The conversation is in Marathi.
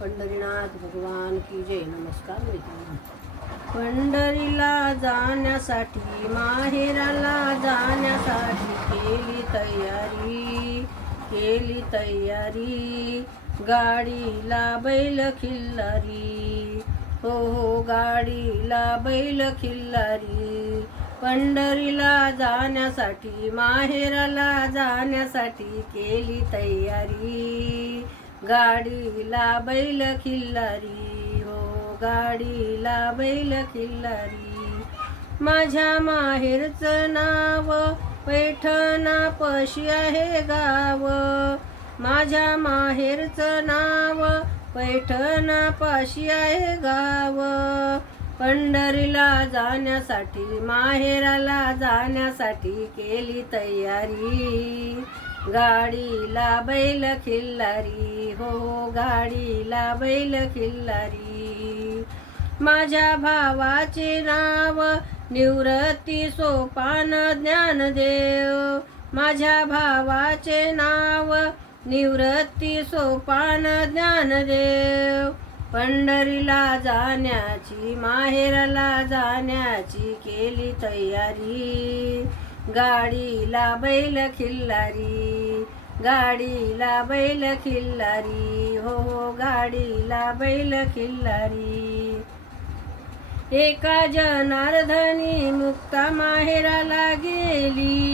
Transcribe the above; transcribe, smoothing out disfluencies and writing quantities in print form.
पंढरीनाथ भगवान की जय. नमस्कार मित्रांनो. पंढरीला जाण्यासाठी माहेराला जाण्यासाठी केली तयारी गाडीला बैल खिल्लारी. हो गाडीला बैल खिल्लारी. पंढरीला जाण्यासाठी माहेराला जाण्यासाठी केली तयारी गाडीला बैल खिल्लारी. हो गाडीला बैल खिल्लारी. माझ्या माहेरचं नाव पैठणापाशी आहे गाव. माझ्या माहेरचं नाव पैठणापाशी आहे गाव. पंढरीला जाण्यासाठी माहेराला जाण्यासाठी केली तयारी गाडीला बैल खिल्लारी. हो गाडीला बैल खिल्लारी. माझ्या भावाचे नाव निवृत्ती सोपान ज्ञानदेव. माझ्या भावाचे नाव निवृत्ती सोपान ज्ञानदेव. पंढरीला जाण्याची माहेराला जाण्याची केली तयारी गाडीला बैल खिल्लारी. गाडीला बैल खिल्लारी. हो गाडीला बैल खिल्लारी. एका जनार्दनी मुक्ता माहेराला गेली.